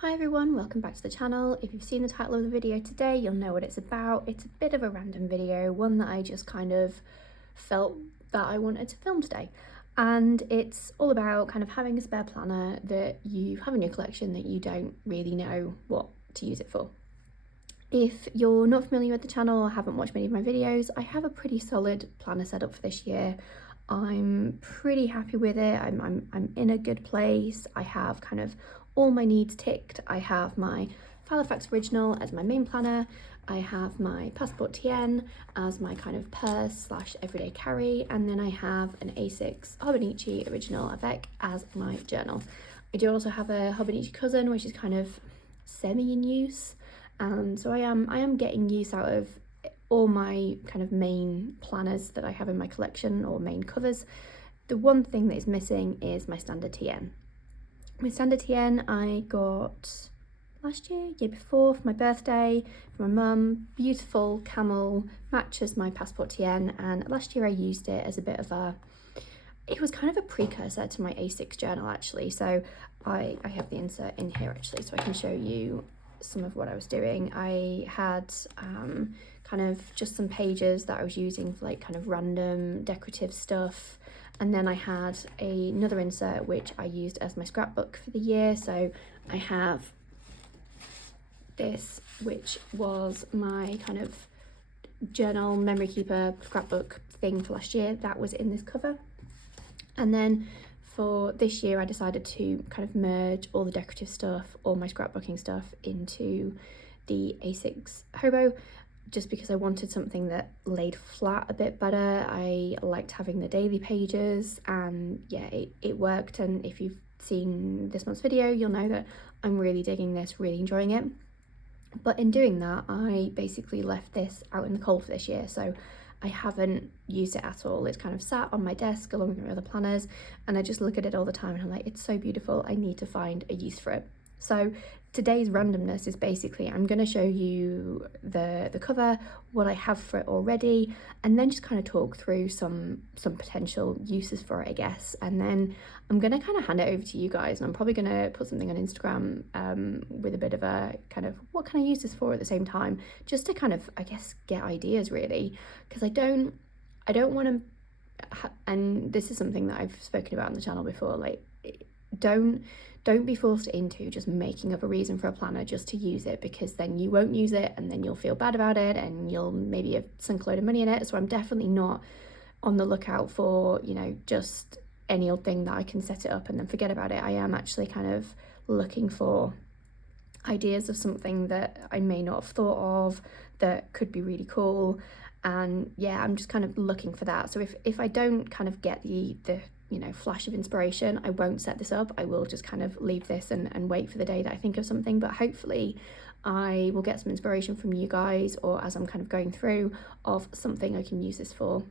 Hi everyone, welcome back to the channel. If you've seen the title of the video today, you'll know what it's about. It's a bit of a random video, one that I just kind of felt that I wanted to film today. And it's all about kind of having a spare planner that you have in your collection that you don't really know what to use it for. If you're not familiar with the channel or haven't watched many of my videos, I have a pretty solid planner set up for this year. I'm pretty happy with it. I'm in a good place. I have kind of all my needs ticked. I have my Halifax Original as my main planner. I have my Passport TN as my kind of purse slash everyday carry, and then I have an A6 Hobonichi Original Avec as my journal. I do also have a Hobonichi cousin, which is kind of semi in use, and so I am getting use out of all my kind of main planners that I have in my collection, or main covers. The one thing that is missing is my standard TN. My standard TN I got last year before for my birthday from my mum. Beautiful camel, matches my Passport TN, and last year I used it as a bit of it was kind of a precursor to my A6 journal actually. So I have the insert in here actually, so I can show you some of what I was doing. I had kind of just some pages that I was using for like kind of random decorative stuff, and then I had another insert which I used as my scrapbook for the year. So I have this, which was my kind of journal memory keeper scrapbook thing for last year. That was in this cover. And then for this year I decided to kind of merge all the decorative stuff, all my scrapbooking stuff, into the A6 Hobo, just because I wanted something that laid flat a bit better. I liked having the daily pages, and yeah, it worked. And if you've seen this month's video, you'll know that I'm really digging this, really enjoying it. But in doing that, I basically left this out in the cold for this year, so I haven't used it at all. It's kind of sat on my desk along with my other planners, and I just look at it all the time and I'm like, it's so beautiful, I need to find a use for it. So today's randomness is basically, I'm going to show you the cover, what I have for it already, and then just kind of talk through some potential uses for it, I guess. And then I'm going to kind of hand it over to you guys, and I'm probably going to put something on Instagram with a bit of a kind of what can I use this for at the same time, just to kind of, I guess, get ideas really, because I don't want to, and this is something that I've spoken about on the channel before, like don't be forced into just making up a reason for a planner just to use it, because then you won't use it and then you'll feel bad about it and you'll maybe have sunk a load of money in it. So I'm definitely not on the lookout for, you know, just any old thing that I can set it up and then forget about it. I am actually kind of looking for ideas of something that I may not have thought of that could be really cool. And yeah, I'm just kind of looking for that. So if I don't kind of get the you know, flash of inspiration, I won't set this up. I will just kind of leave this and wait for the day that I think of something. But hopefully I will get some inspiration from you guys, or as I'm kind of going through, of something I can use this for,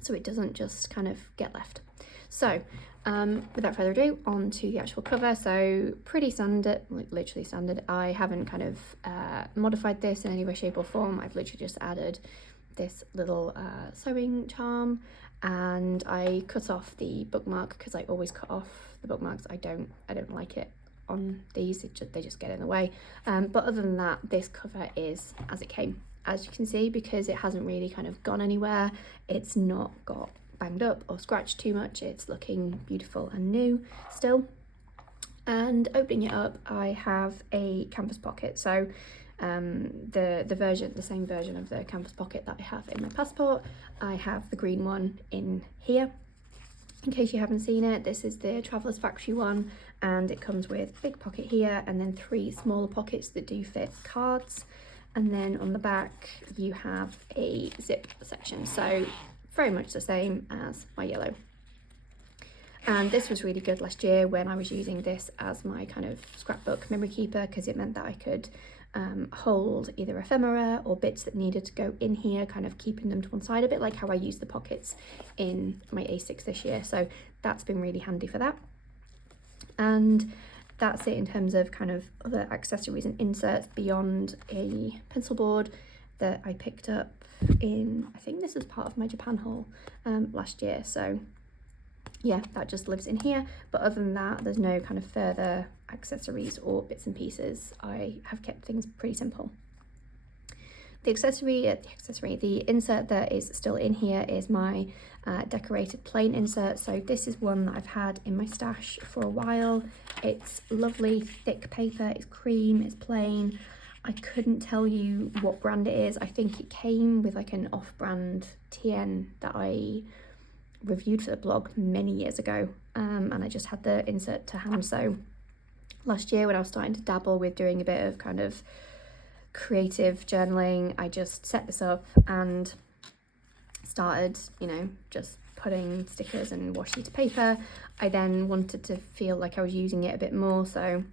so it doesn't just kind of get left. So without further ado, on to the actual cover. So pretty standard, like literally standard. I haven't kind of modified this in any way, shape or form. I've literally just added this little sewing charm, and I cut off the bookmark because I always cut off the bookmarks. I don't like it on these, they just get in the way. But other than that, this cover is as it came, as you can see, because it hasn't really kind of gone anywhere. It's not got banged up or scratched too much. It's looking beautiful and new still. And opening it up, I have a canvas pocket. So the same version of the canvas pocket that I have in my passport, I have the green one in here. In case you haven't seen it, this is the Traveller's Factory one, and it comes with a big pocket here and then 3 smaller pockets that do fit cards. And then on the back you have a zip section, so very much the same as my yellow. And this was really good last year when I was using this as my kind of scrapbook memory keeper, because it meant that I could hold either ephemera or bits that needed to go in here, kind of keeping them to one side, a bit like how I use the pockets in my A6 this year. So that's been really handy for that. And that's it in terms of kind of other accessories and inserts beyond a pencil board that I picked up in, I think this is part of my Japan haul last year. So yeah, that just lives in here. But other than that, there's no kind of further accessories or bits and pieces. I have kept things pretty simple. The insert that is still in here is my decorated plain insert. So this is one that I've had in my stash for a while. It's lovely, thick paper, it's cream, it's plain. I couldn't tell you what brand it is. I think it came with like an off-brand TN that I reviewed for the blog many years ago, and I just had the insert to hand. So last year when I was starting to dabble with doing a bit of kind of creative journaling, I just set this up and started, you know, just putting stickers and washi sheet of paper. I then wanted to feel like I was using it a bit more, so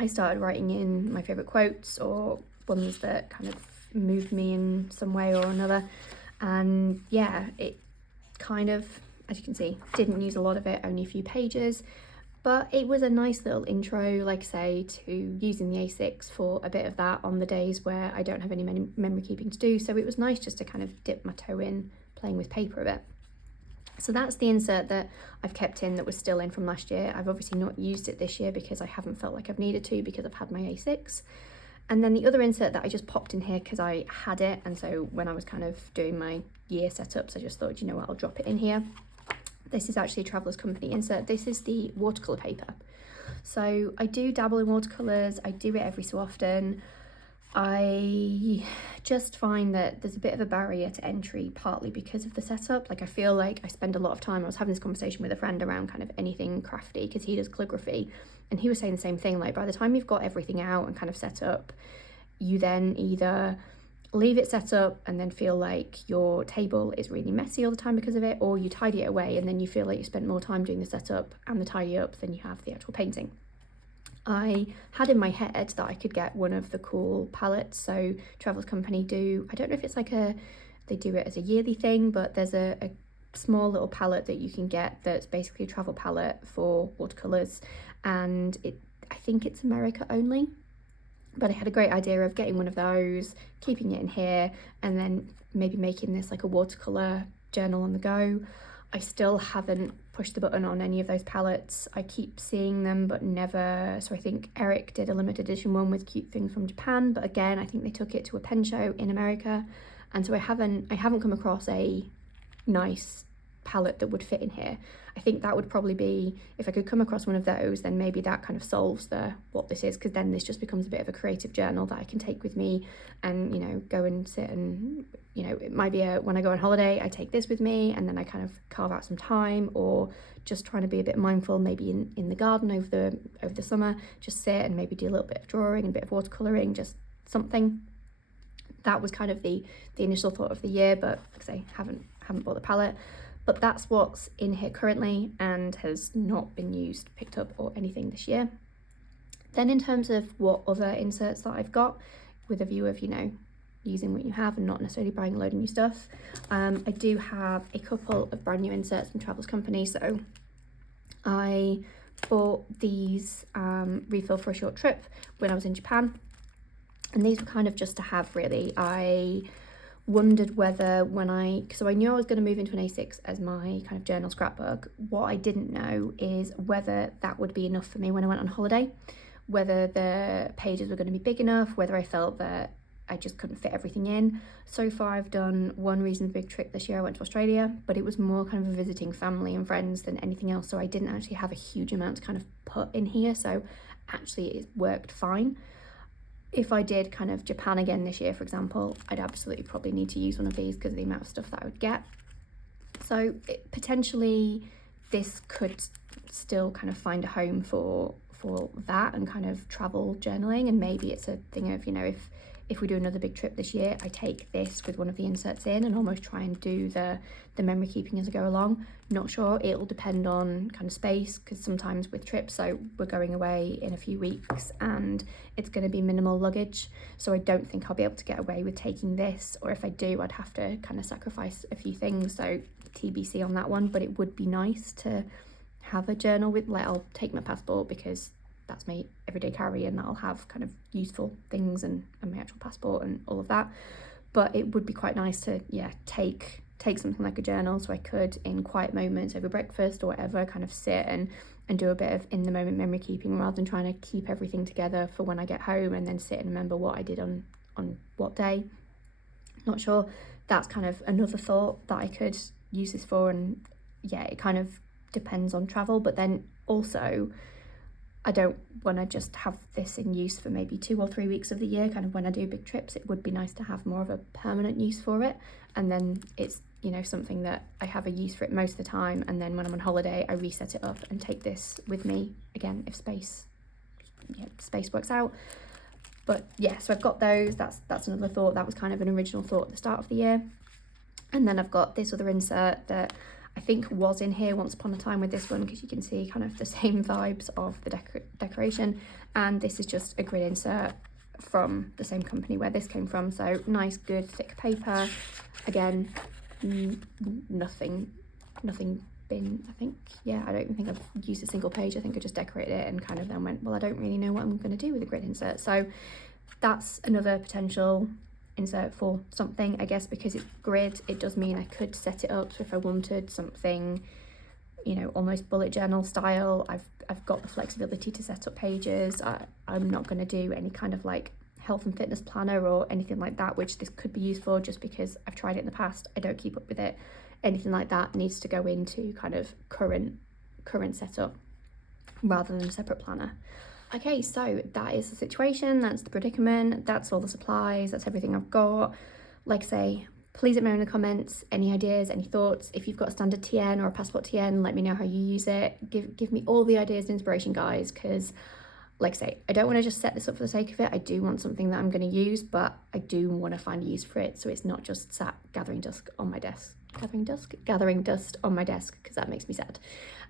I started writing in my favourite quotes or ones that kind of moved me in some way or another. And yeah, it kind of, as you can see, didn't use a lot of it, only a few pages, but it was a nice little intro, like I say, to using the A6 for a bit of that on the days where I don't have any memory keeping to do. So it was nice just to kind of dip my toe in playing with paper a bit. So that's the insert that I've kept in that was still in from last year. I've obviously not used it this year because I haven't felt like I've needed to, because I've had my A6. And then the other insert that I just popped in here because I had it, and so when I was kind of doing my year setups, I just thought, you know what, I'll drop it in here. This is actually a Traveller's Company insert. This is the watercolour paper. So I do dabble in watercolours, I do it every so often. I just find that there's a bit of a barrier to entry, partly because of the setup. Like I feel like I spend a lot of time, I was having this conversation with a friend around kind of anything crafty because he does calligraphy, and he was saying the same thing, like by the time you've got everything out and kind of set up, you then either leave it set up and then feel like your table is really messy all the time because of it, or you tidy it away and then you feel like you spent more time doing the setup and the tidy up than you have the actual painting. I had in my head that I could get one of the cool palettes. So Traveller's Company do, I don't know if it's like they do it as a yearly thing, but there's a small little palette that you can get that's basically a travel palette for watercolours, and I think it's America only. But I had a great idea of getting one of those, keeping it in here, and then maybe making this like a watercolour journal on the go. I still haven't pushed the button on any of those palettes. I keep seeing them but never, so I think Eric did a limited edition one with cute things from Japan, but again I think they took it to a pen show in America, and so I haven't come across a nice palette that would fit in here. I think that would probably be, if I could come across one of those, then maybe that kind of solves what this is, because then this just becomes a bit of a creative journal that I can take with me and, you know, go and sit and, you know, it might be when I go on holiday, I take this with me and then I kind of carve out some time, or just trying to be a bit mindful, maybe in the garden over the summer, just sit and maybe do a little bit of drawing and a bit of watercolouring, just something. That was kind of the initial thought of the year, but like I say, haven't bought the palette. But that's what's in here currently and has not been used, picked up or anything this year. Then in terms of what other inserts that I've got, with a view of, you know, using what you have and not necessarily buying a load of new stuff, I do have a couple of brand new inserts from Traveller's Company. So I bought these refill for a short trip when I was in Japan, and these were kind of just to have, really. I wondered whether so I knew I was going to move into an A6 as my kind of journal scrapbook. What I didn't know is whether that would be enough for me when I went on holiday, whether the pages were going to be big enough, whether I felt that I just couldn't fit everything in. So far I've done one reasonably big trip this year. I went to Australia, but it was more kind of visiting family and friends than anything else, so I didn't actually have a huge amount to kind of put in here, so actually it worked fine. If I did kind of Japan again this year, for example, I'd absolutely probably need to use one of these because of the amount of stuff that I would get. So potentially this could still kind of find a home for that and kind of travel journaling, and maybe it's a thing of, you know, if we do another big trip this year, I take this with one of the inserts in and almost try and do the memory keeping as I go along. Not sure, it'll depend on kind of space, because sometimes with trips, so we're going away in a few weeks and it's going to be minimal luggage, so I don't think I'll be able to get away with taking this, or if I do, I'd have to kind of sacrifice a few things, so TBC on that one. But it would be nice to have a journal with, like, I'll take my passport because that's my everyday carry and I'll have kind of useful things and my actual passport and all of that. But it would be quite nice to, yeah, take take something like a journal, so I could, in quiet moments over breakfast or whatever, kind of sit and do a bit of in the moment memory keeping, rather than trying to keep everything together for when I get home and then sit and remember what I did on what day. Not sure. That's kind of another thought that I could use this for. And yeah, it kind of depends on travel, but then also I don't want to just have this in use for maybe 2 or 3 weeks of the year. Kind of when I do big trips, it would be nice to have more of a permanent use for it, and then it's, you know, something that I have a use for it most of the time, and then when I'm on holiday I reset it up and take this with me again if space works out. But yeah, so I've got those. That's another thought. That was kind of an original thought at the start of the year. And then I've got this other insert that I think was in here once upon a time with this one, because you can see kind of the same vibes of the decoration. And this is just a grid insert from the same company where this came from. So nice, good, thick paper. Again, nothing been, I think, yeah, I don't even think I've used a single page. I think I just decorated it and kind of then went, well, I don't really know what I'm going to do with a grid insert. So that's another potential insert for something, I guess, because it's grid. It does mean I could set it up, so if I wanted something, you know, almost bullet journal style, I've got the flexibility to set up pages. I'm not going to do any kind of like health and fitness planner or anything like that, which this could be used for, just because I've tried it in the past. I don't keep up with it. Anything like that needs to go into kind of current setup rather than a separate planner. Okay, so that is the situation, that's the predicament, that's all the supplies, that's everything I've got. Like I say, please let me know in the comments any ideas, any thoughts. If you've got a standard TN or a passport TN, let me know how you use it. Give me all the ideas and inspiration, guys, because like I say, I don't want to just set this up for the sake of it. I do want something that I'm going to use, but I do want to find a use for it, so it's not just sat gathering dust on my desk. Gathering dust on my desk, because that makes me sad.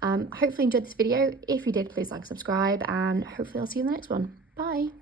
Hopefully you enjoyed this video. If you did, please like, subscribe, and hopefully I'll see you in the next one. Bye.